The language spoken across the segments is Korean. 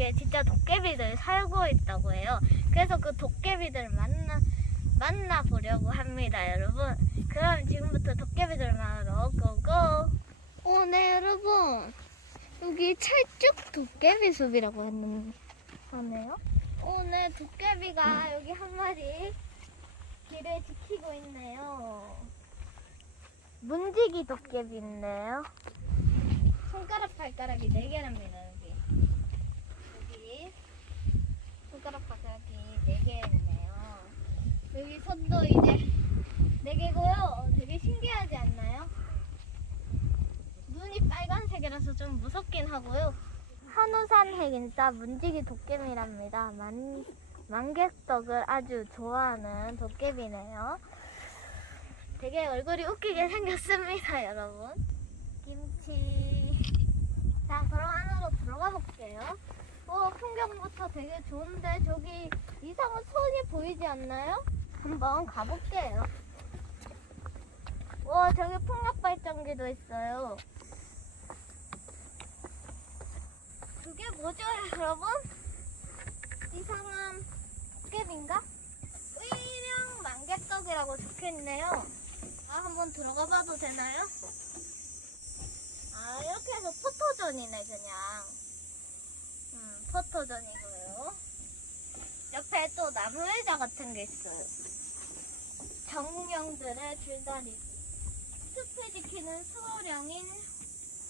속에 진짜 도깨비들 살고 있다고 해요. 그래서 그 도깨비들 만나 만나 보려고 합니다, 여러분. 그럼 지금부터 도깨비들 마을로 고고. 오, 네, 여러분. 여기 철쭉 도깨비 숲이라고 했는 하네요. 오, 네, 도깨비가 여기 한 마리 길을 지키고 있네요. 문지기 도깨비인데요. 손가락 발가락이 네 개랍니다 여기. 여기 손가락 네 개있네요. 여기 손도 이제 네 개고요. 되게 신기하지 않나요? 눈이 빨간색이라서 좀 무섭긴 하고요. 한우산 핵인싸 문지기 도깨비랍니다. 만, 만개떡을 아주 좋아하는 도깨비네요. 되게 얼굴이 웃기게 생겼습니다, 여러분. 김치. 자, 그럼 안으로 들어가 볼게요. 오, 풍경부터 되게 좋은데 저기 이상한 손이 보이지 않나요? 한번 가볼게요. 와, 저기 풍력 발전기도 있어요. 그게 뭐죠, 여러분? 이상한 도깨비인가? 의령 만개떡이라고 적혀있네요. 아, 한번 들어가 봐도 되나요? 아, 이렇게 해서 포토존이네, 그냥. 음, 포토존이고요. 옆에 또 나무 의자 같은 게 있어요. 정령들의 줄다리기. 숲을 지키는 수호령인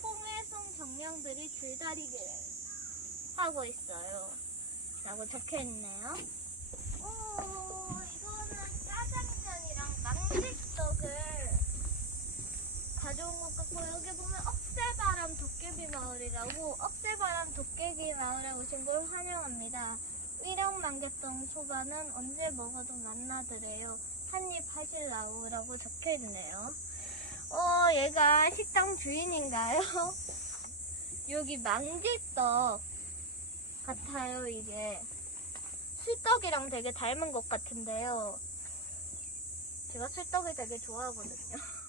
홍해성 정령들이 줄다리기를 하고 있어요. 라고 적혀 있네요. 오, 이거는 짜장면이랑 망직떡을 가져온 것 같고 여기 보면 억새바람 도깨비 마을이라고 억새바람 도깨비 마을에 오신 걸 환영합니다. 위령만개떡 소바는 언제 먹어도 맛나더래요. 한입 하실라우라고 적혀 있네요. 어, 얘가 식당 주인인가요? 여기 망지떡 같아요, 이게. 술떡이랑 되게 닮은 것 같은데요. 제가 술떡을 되게 좋아하거든요.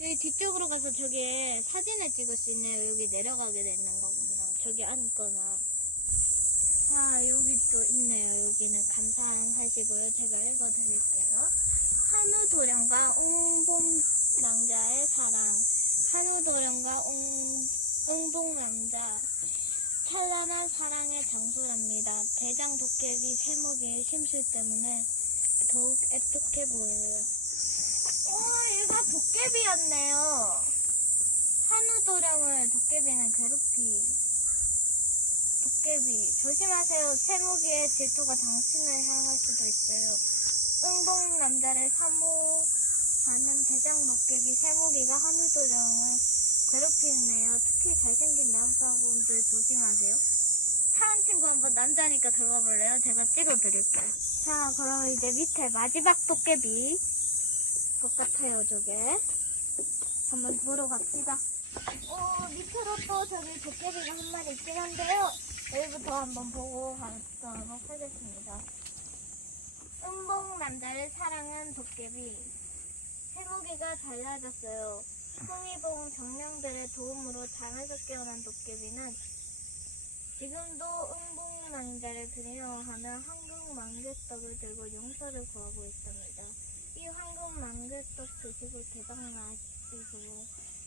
여기 뒤쪽으로 가서 저기 사진을 찍을 수 있네요. 여기 내려가게 되는 거구나. 저기 앉거나. 아, 여기 또 있네요. 여기는 감사하시고요. 제가 읽어드릴게요. 한우 도령과 옹봉 남자의 사랑. 한우 도령과 옹, 옹봉 남자. 찬란한 사랑의 장소랍니다. 대장 도깨비 세목의 심술 때문에 더욱 애틋해 보여요. 오, 얘가 도깨비였네요. 한우도령을 도깨비는 괴롭히. 도깨비, 조심하세요. 세목이의 질투가 당신을 향할 수도 있어요. 응봉 남자를 사모하는 대장 도깨비 세목이가 한우도령을 괴롭히네요. 특히 잘생긴 남자분들 조심하세요. 차은 친구 한번 남자니까 들어볼래요? 제가 찍어드릴게요. 자, 그럼 이제 밑에 마지막 도깨비. 똑같아요, 저게. 한번 보러 갑시다. 어, 밑으로 또 저기 도깨비가 한 마리 있긴 한데요. 여기부터 한번 보고 가도록 하겠습니다. 은봉 남자를 사랑한 도깨비. 세목이가 달라졌어요. 흥이봉 정령들의 도움으로 잠에서 깨어난 도깨비는 지금도 은봉 낭자를 그리워하는 황금 망개떡을 들고 용서를 구하고 있습니다. 이 황금 망개떡 드시고 대박 나시고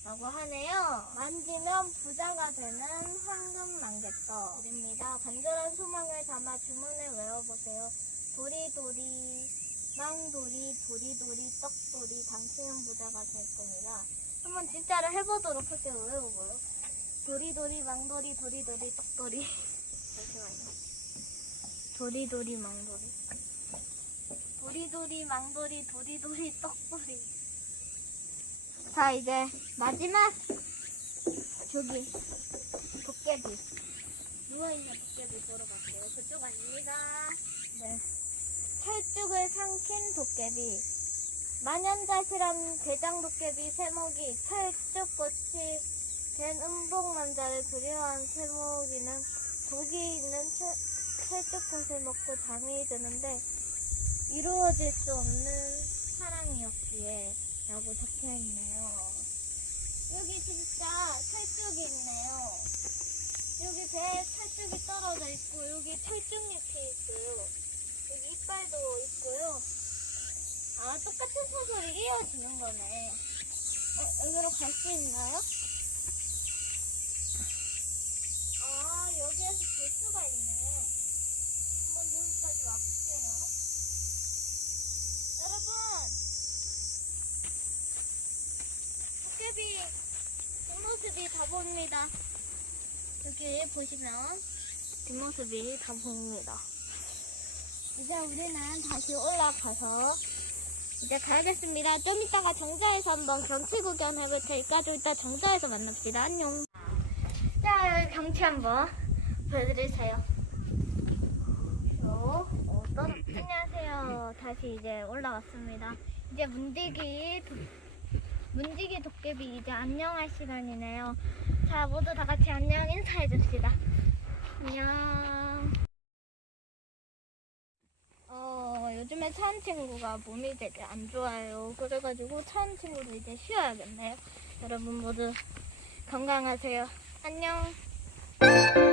라고 하네요. 만지면 부자가 되는 황금 망개떡입니다. 간절한 소망을 담아 주문을 외워보세요. 도리도리 망도리 도리도리 떡도리 당신은 부자가 될 겁니다. 한번 진짜로 해보도록 할게요. 외우고요. 도리도리 망도리 도리도리 떡도리 잠시만요. 도리도리 망도리 도리도리 망도리 도리도리 떡도리 자 이제 마지막 저기 도깨비 누워있는 도깨비 보러 갈게요. 그쪽 아닙니다. 네. 철쭉을 삼킨 도깨비 만연자실한 대장 도깨비 세목이 철쭉꽃이 된 은복 남자를 그리워한 세목이는 독이 있는 철, 철쭉꽃을 먹고 잠이 드는데 이루어질 수 없는 사랑이었기에 라고 적혀있네요. 여기 진짜 철쭉이 있네요. 여기 배 철쭉이 떨어져 있고 여기 철쭉잎이 있고요. 여기 이빨도 있고요. 아 똑같은 사설이 이어지는 거네. 어, 여기로 갈 수 있나요? 아 여기에서 볼 수가 있네. 한번 여기까지 와볼게요. 여러분 도깨비 뒷모습이 다 보입니다. 여기 보시면 뒷모습이 다 보입니다. 이제 우리는 다시 올라가서 이제 가야겠습니다. 좀 이따가 정자에서 한번 경치 구경 해볼 테니까 좀 이따 정자에서 만납시다. 안녕. 자, 여기 경치 한번 보여드리세요. 요, 어, 떨어- 안녕하세요. 다시 이제 올라왔습니다. 이제 문디기, 도, 문디기 도깨비 이제 안녕할 시간이네요. 자, 모두 다 같이 안녕 인사해 줍시다. 안녕. 어, 요즘에 차은 친구가 몸이 되게 안 좋아요. 그래가지고 차은 친구도 이제 쉬어야겠네요. 여러분 모두 건강하세요. 안녕.